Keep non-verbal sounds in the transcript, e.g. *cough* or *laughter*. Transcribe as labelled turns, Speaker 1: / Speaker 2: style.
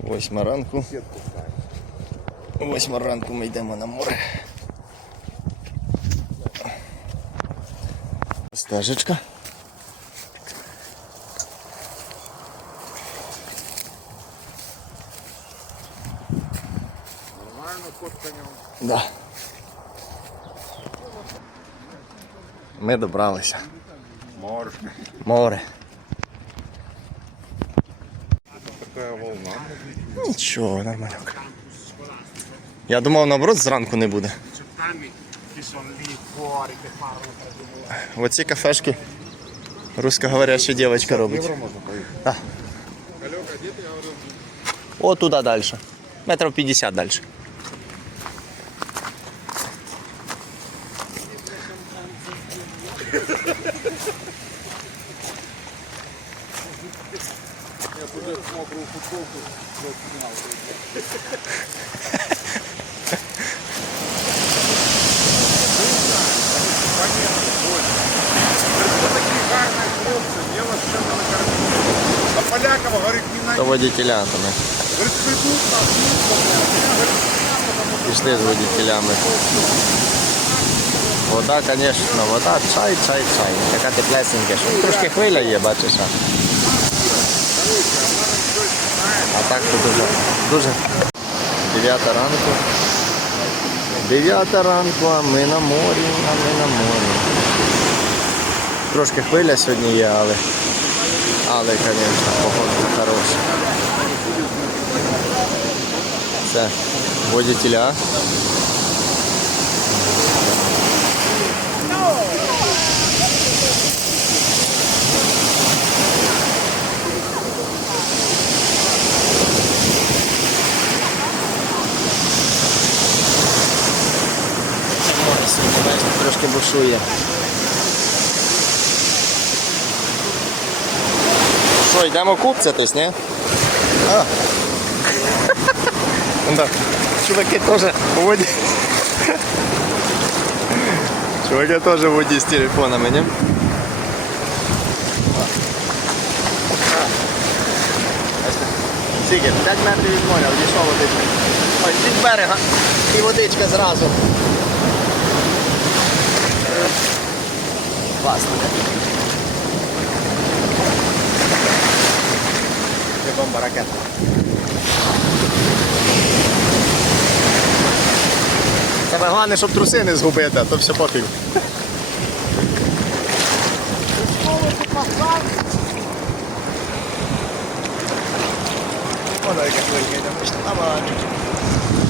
Speaker 1: Восьма ранку. Восьма ранку ми йдемо на море. Стежечка.
Speaker 2: Нормально кот конем.
Speaker 1: Да. Ми добралися.
Speaker 2: Морж.
Speaker 1: Море.
Speaker 2: Такая волна.
Speaker 1: Нічого, нормально. Я думав, наоборот, зранку не буде.
Speaker 2: Loro.
Speaker 1: Оці кафешки русскоговоряща дівчинка робить. Да. О, туди далі. Метрів 50 далі.
Speaker 2: Кормить. А Полякова, говорит, не
Speaker 1: Та
Speaker 2: на...
Speaker 1: водітелянтами.
Speaker 2: Говорит, придут на службу,
Speaker 1: Пішли з водітелями. Вода, звісно, вода, чай, чай, чай. Така теплесенька. Трошки хвиля є, бачиш. А. Так то дуже, дуже. Дев'ята ранку. Дев'ята ранку, а ми на морі, а ми на морі. Трошки хвиля сьогодні є, але, але, звісно, погода хороша. Це водітеля. Море сьогодні, трошки бушує. Що, йдемо купцятись, ні? А. *laughs* Да. Чуваки тоже в воде. Чуваки тоже в воде с телефонами, не? Скільки? 5 метрів від моря, одійшов водичка. Ось від берега і водичка зразу. Класно. Це бомба ракета. Саме головне, щоб труси не згубити, а то все пофіг. Воно яке хвилька йде, там.